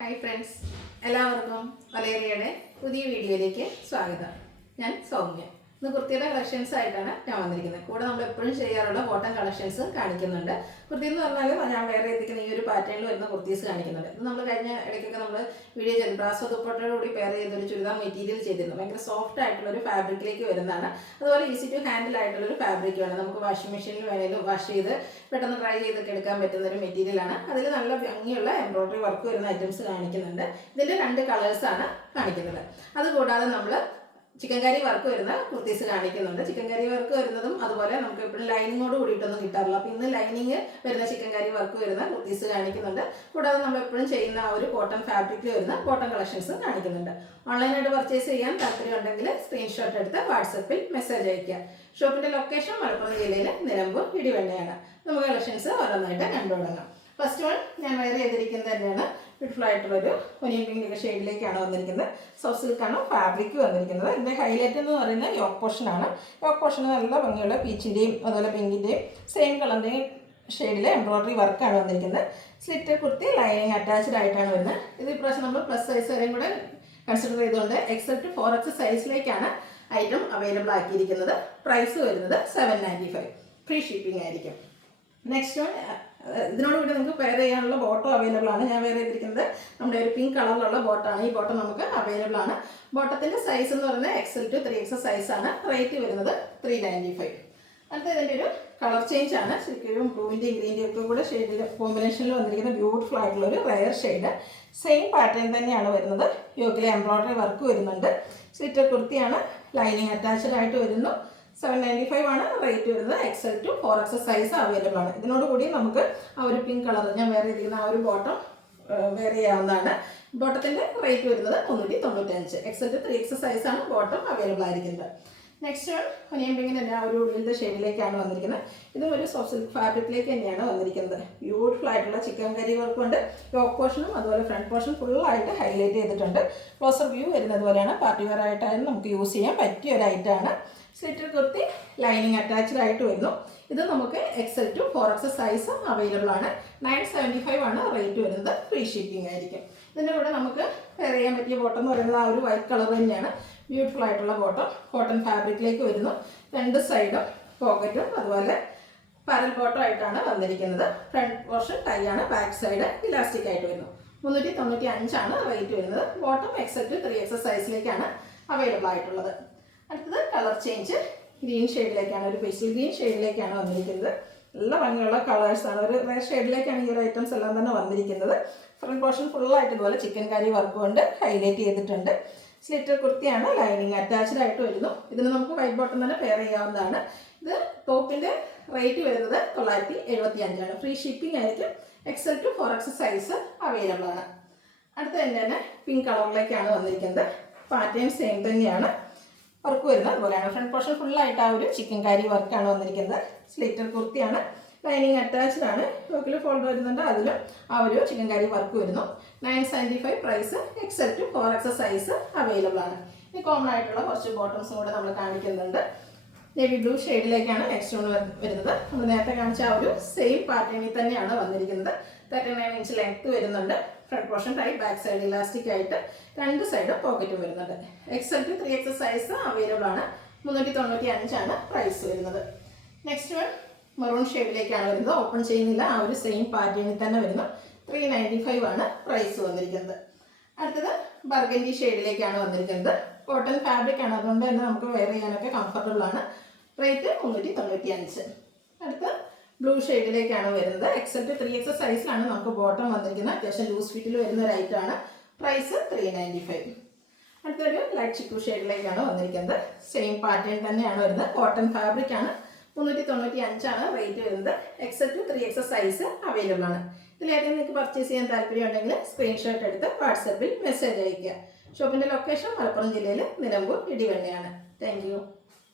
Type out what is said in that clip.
Hi friends, എല്ലാവർക്കും വലേറിയയുടെ പുതിയ വീഡിയോയിലേക്ക് സ്വാഗതം. ഞാൻ സൗമ്യ. ഇന്ന് കുർത്തിയുടെ കളക്ഷൻസ് ആയിട്ടാണ് ഞാൻ വന്നിരിക്കുന്നത്. കൂടെ നമ്മൾ എപ്പോഴും ചെയ്യാറുള്ള കോട്ടൺ കളക്ഷൻസ് കാണിക്കുന്നുണ്ട്. കുർത്തി എന്ന് പറഞ്ഞാൽ ഞാൻ വേറെ എത്തിക്കുന്ന ഈ ഒരു പാറ്റേണിൽ വരുന്ന കുർത്തീസ് കാണിക്കുന്നുണ്ട്. ഇത് നമ്മൾ കഴിഞ്ഞ ഇടയ്ക്കൊക്കെ നമ്മൾ വീഡിയോ ചെയ്ത് ബ്രാസോ ദുപ്പട്ടയോട് കൂടി പെയർ ചെയ്തൊരു ചുരിദാർ മെറ്റീരിയൽ ചെയ്തിരുന്നു. ഭയങ്കര സോഫ്റ്റ് ആയിട്ടുള്ള ഒരു ഫാബ്രിക്കിലേക്ക് വരുന്നതാണ്. അതുപോലെ ഈസി ടു ഹാൻഡിൽ ആയിട്ടുള്ള ഒരു ഫാബ്രിക് വേണം. നമുക്ക് വാഷിംഗ് മെഷീനിൽ വേണേലും വാഷ് ചെയ്ത് പെട്ടെന്ന് ട്രൈ ചെയ്തൊക്കെ എടുക്കാൻ പറ്റുന്ന ഒരു മെറ്റീരിയലാണ്. അതിൽ നല്ല ഭംഗിയുള്ള എംബ്രോയിഡറി വർക്ക് വരുന്ന ഐറ്റംസ് കാണിക്കുന്നുണ്ട്. ഇതിൽ 2 കളേഴ്സാണ് കാണിക്കുന്നത്. അതുകൂടാതെ നമ്മൾ ചിക്കൻ കറി വർക്ക് വരുന്ന കുർത്തീസ് കാണിക്കുന്നുണ്ട്. ചിക്കൻ കറി വർക്ക് വരുന്നതും അതുപോലെ നമുക്ക് എപ്പോഴും ലൈനിങ്ങോട് കൂടിയിട്ടൊന്നും കിട്ടാറില്ല. അപ്പോൾ ഇന്ന് ലൈനിങ് വരുന്ന ചിക്കൻ കറി വർക്ക് വരുന്ന കുർത്തീസ് കാണിക്കുന്നുണ്ട്. കൂടാതെ നമ്മൾ എപ്പോഴും ചെയ്യുന്ന ആ ഒരു കോട്ടൺ ഫാബ്രിക്കിൽ വരുന്ന കോട്ടൺ കളക്ഷൻസ് കാണിക്കുന്നുണ്ട്. ഓൺലൈനായിട്ട് പർച്ചേസ് ചെയ്യാൻ താല്പര്യമുണ്ടെങ്കിൽ സ്ക്രീൻഷോട്ട് എടുത്ത് വാട്സപ്പിൽ മെസ്സേജ് അയയ്ക്കുക. ഷോപ്പിൻ്റെ ലൊക്കേഷൻ മലപ്പുറം ജില്ലയിലെ നിലമ്പൂർ ഇടിവണ്ണയാണ്. നമുക്ക് കളക്ഷൻസ് ഓരോന്നായിട്ട് കണ്ടു തുടങ്ങാം. ഫസ്റ്റ് വൺ ഞാൻ വെയർ ചെയ്തിരിക്കുന്നത് തന്നെയാണ്. ബ്യൂട്ടിഫുൾ ആയിട്ടുള്ളൊരു ഒനിയൻ പിങ്ക് ഷെയ്ഡിലേക്കാണ് വന്നിരിക്കുന്നത്. സോഫ്റ്റ് സിൽക്കാണ് ഫാബ്രിക് വന്നിരിക്കുന്നത്. ഇതിൻ്റെ ഹൈലൈറ്റ് എന്ന് പറയുന്നത് യോക്ക് പോർഷനാണ്. യോക്ക് പോർഷന് നല്ല ഭംഗിയുള്ള പീച്ചിൻ്റെയും അതുപോലെ പിങ്കിൻ്റെയും സെയിം കളറിൻ്റെയും ഷെയ്ഡിലെ എംബ്രോയിഡറി വർക്കാണ് വന്നിരിക്കുന്നത്. സ്ലിറ്റ് കുർത്തി ലൈനിങ് അറ്റാച്ച്ഡ് ആയിട്ടാണ് വരുന്നത്. ഇത് ഇപ്രാവശ്യം നമ്മൾ പ്ലസ് സൈസ് വരെയും കൂടെ കൺസിഡർ ചെയ്തുകൊണ്ട് XL to 4X സൈസിലേക്കാണ് ഐറ്റം അവൈലബിൾ ആക്കിയിരിക്കുന്നത്. പ്രൈസ് വരുന്നത് $795. ഫ്രീ ഷിപ്പിംഗ് ആയിരിക്കും. നെക്സ്റ്റ് വൺ, ഇതിനോടുകൂടി നിങ്ങൾക്ക് പെയർ ചെയ്യാനുള്ള ബോട്ടം അവൈലബിൾ ആണ്. ഞാൻ വെയർ ചെയ്തിരിക്കുന്നത് നമ്മുടെ ഒരു പിങ്ക് കളറിലുള്ള ബോട്ടാണ്. ഈ ബോട്ടം നമുക്ക് അവൈലബിൾ ആണ്. ബോട്ടത്തിൻ്റെ സൈസ് എന്ന് പറയുന്നത് XL to 3X സൈസാണ്. റേറ്റ് വരുന്നത് $395. അടുത്ത ഇതിൻ്റെ ഒരു കളർ ചേഞ്ച് ആണ്. ശരിക്കും ബ്ലൂവിൻ്റെയും ഗ്രീൻ്റെയും ഒക്കെ കൂടെ ഷെയ്ഡിൽ കോമ്പിനേഷനിൽ വന്നിരിക്കുന്ന ബ്യൂട്ടിഫുൾ ആയിട്ടുള്ള ഒരു റയർ ഷെയ്ഡ്. സെയിം പാറ്റേൺ തന്നെയാണ് വരുന്നത്. യോക്കിലെ എംബ്രോയിഡറി വർക്ക് വരുന്നുണ്ട്. സ്ലിറ്റർ കുർത്തിയാണ്. ലൈനിങ് അറ്റാച്ച്ഡ് ആയിട്ട് വരുന്നു. $795 ആണ് റേറ്റ് വരുന്നത്. XL to 4X size available ആണ്. ഇതിനോടുകൂടി നമുക്ക് ആ ഒരു പിങ്ക് കളർ ഞാൻ വേറെ ചെയ്തിരിക്കുന്ന ആ ഒരു ബോട്ടം വേറെ ചെയ്യാവുന്നതാണ്. ബോട്ടത്തിൻ്റെ റേറ്റ് വരുന്നത് $395. XL to 3X സൈസാണ് ബോട്ടം അവൈലബിൾ ആയിരിക്കുന്നത്. നെക്സ്റ്റ് വൺ, ഒനിയൻ പിങ്കിൻ്റെ തന്നെ ആ ഒരു ഉള്ളിലത്തെ ഷെയ്ഡിലേക്കാണ് വന്നിരിക്കുന്നത്. ഇതും ഒരു സോഫ്റ്റ് സിൽക്ക് ഫാബ്രിക്കിലേക്ക് തന്നെയാണ് വന്നിരിക്കുന്നത്. ബ്യൂട്ടിഫുൾ ആയിട്ടുള്ള ചിക്കൻ കറി വർക്ക് കൊണ്ട് യോക്ക് പോർഷനും അതുപോലെ ഫ്രണ്ട് പോർഷൻ ഫുള്ളായിട്ട് ഹൈലൈറ്റ് ചെയ്തിട്ടുണ്ട്. ക്ലോസർ വ്യൂ വരുന്നത് പോലെയാണ്. പാർട്ടി വെയർ ആയിട്ടായാലും നമുക്ക് യൂസ് ചെയ്യാൻ പറ്റിയ ഒരു ഐറ്റമാണ്. സ്ലിറ്റർ കുർത്തി ലൈനിങ് അറ്റാച്ച്ഡ് ആയിട്ട് വരുന്നു. ഇത് നമുക്ക് XL to 4X size available ആണ്. $975 ആണ് റേറ്റ് വരുന്നത്. ഫ്രീ ഷിപ്പിംഗ് ആയിരിക്കും. ഇതിൻ്റെ കൂടെ നമുക്ക് വെയർ ചെയ്യാൻ പറ്റിയ ബോട്ടം എന്ന് പറയുന്നത് ആ ഒരു വൈറ്റ് കളർ തന്നെയാണ്. ബ്യൂട്ടിഫുൾ ആയിട്ടുള്ള ബോട്ടം കോട്ടൺ ഫാബ്രിക്കിലേക്ക് വരുന്നു. 2 സൈഡും പോക്കറ്റും അതുപോലെ പാരൽ ബോട്ടം ആയിട്ടാണ് വന്നിരിക്കുന്നത്. ഫ്രണ്ട് പോർഷൻ ടൈ ആണ്. ബാക്ക് സൈഡ് ഇലാസ്റ്റിക് ആയിട്ട് വരുന്നു. $395 ആണ് റേറ്റ് വരുന്നത്. ബോട്ടം XL to 3X സൈസിലേക്കാണ് അവൈലബിൾ ആയിട്ടുള്ളത്. അടുത്തത് കളർ ചേഞ്ച് ഗ്രീൻ ഷെയ്ഡിലേക്കാണ്. ഒരു പേസ്റ്റൽ ഗ്രീൻ ഷെയ്ഡിലേക്കാണ് വന്നിരിക്കുന്നത്. നല്ല ഭംഗിയുള്ള കളേഴ്സാണ്. ഒരു റെയർ ഷെയ്ഡിലേക്കാണ് ഈ ഒരു ഐറ്റംസ് എല്ലാം തന്നെ വന്നിരിക്കുന്നത്. ഫ്രണ്ട് പോർഷൻ ഫുള്ളായിട്ട് ഇതുപോലെ ചിക്കൻ കറി വർക്ക് കൊണ്ട് ഹൈലൈറ്റ് ചെയ്തിട്ടുണ്ട്. സ്ലിറ്റർ കുർത്തിയാണ്. ലൈനിങ് അറ്റാച്ച്ഡ് ആയിട്ട് വരുന്നു. ഇതിന് നമുക്ക് വൈറ്റ് ബോട്ടം തന്നെ പെയർ ചെയ്യാവുന്നതാണ്. ഇത് ടോപ്പിൻ്റെ റേറ്റ് വരുന്നത് $975 ആണ്. ഫ്രീ ഷിപ്പിംഗ് ആയിരിക്കും. XL to 4X size available ആണ്. അടുത്ത തന്നെ പിങ്ക് കളറിലേക്കാണ് വന്നിരിക്കുന്നത്. പാറ്റേൺ സെയിം തന്നെയാണ്. വർക്ക് വരുന്നത് അതുപോലെയാണ്. ഫ്രണ്ട് പോർഷൻ ഫുള്ളായിട്ട് ആ ഒരു ചിക്കൻ കറി വർക്കാണ് വന്നിരിക്കുന്നത്. സ്ലിറ്റർ കുർത്തിയാണ്. ലൈനിങ് അറ്റാച്ച്ഡ് ആണ്. യോക്കിൽ ഫോൾഡ് വരുന്നുണ്ട്. അതിലും ആ ഒരു ചിക്കൻ കറി വർക്ക് വരുന്നു. $975 price. XL to 4X size available ആണ്. ഇനി കോമൺ ആയിട്ടുള്ള കുറച്ച് ബോട്ടംസും കൂടെ നമ്മൾ കാണിക്കുന്നുണ്ട്. നേവി ബ്ലൂ ഷെയ്ഡിലേക്കാണ് നെക്സ്റ്റ് വൺ വരുന്നത്. നമ്മൾ നേരത്തെ കാണിച്ച ആ ഒരു സെയിം പാറ്റേണിൽ തന്നെയാണ് വന്നിരിക്കുന്നത്. 39 ഇഞ്ച് ലെങ്ത് വരുന്നുണ്ട്. Front portion tight, back side elastic ആയിട്ട് 2 സൈഡും പോക്കറ്റും വരുന്നുണ്ട്. XL to 3X size available ആണ്. $395 ആണ് പ്രൈസ് വരുന്നത്. നെക്സ്റ്റ് വൺ മെറൂൺ ഷെയ്ഡിലേക്കാണ് വരുന്നത്. ഓപ്പൺ ചെയ്യുന്നില്ല. ആ ഒരു സെയിം പാറ്റേണിൽ തന്നെ വരുന്നു. $395 ആണ് പ്രൈസ് വന്നിരിക്കുന്നത്. അടുത്തത് ബർഗൻഡി ഷെയ്ഡിലേക്കാണ് വന്നിരിക്കുന്നത്. കോട്ടൺ ഫാബ്രിക് ആണ്. അതുകൊണ്ട് തന്നെ നമുക്ക് വെയർ ചെയ്യാനൊക്കെ കംഫർട്ടബിൾ ആണ്. റേറ്റ് $395. അടുത്ത് ബ്ലൂ ഷെയ്ഡിലേക്കാണ് വരുന്നത്. XL to 3X സൈസിലാണ് നമുക്ക് ബോട്ടം വന്നിരിക്കുന്നത്. അത്യാവശ്യം ലൂസ് ഫിറ്റിൽ വരുന്ന ഒരു ഐറ്റമാണ്. പ്രൈസ് $395. അടുത്തൊരു ലൈറ്റ് ചിക്കു ഷെയ്ഡിലേക്കാണ് വന്നിരിക്കുന്നത്. സെയിം പാറ്റേൺ തന്നെയാണ് വരുന്നത്. കോട്ടൺ ഫാബ്രിക് ആണ്. $395 ആണ് റേറ്റ് വരുന്നത്. XL to 3X size available ആണ്. ഇതിലേതെങ്കിലും നിങ്ങൾക്ക് പർച്ചേസ് ചെയ്യാൻ താല്പര്യമുണ്ടെങ്കിൽ സ്ക്രീൻഷോട്ട് എടുത്ത് വാട്സപ്പിൽ മെസ്സേജ് അയയ്ക്കുക. ഷോപ്പിൻ്റെ ലൊക്കേഷൻ മലപ്പുറം ജില്ലയിൽ നിലമ്പൂർ ഇടിവണ്ണയാണ്. Thank you.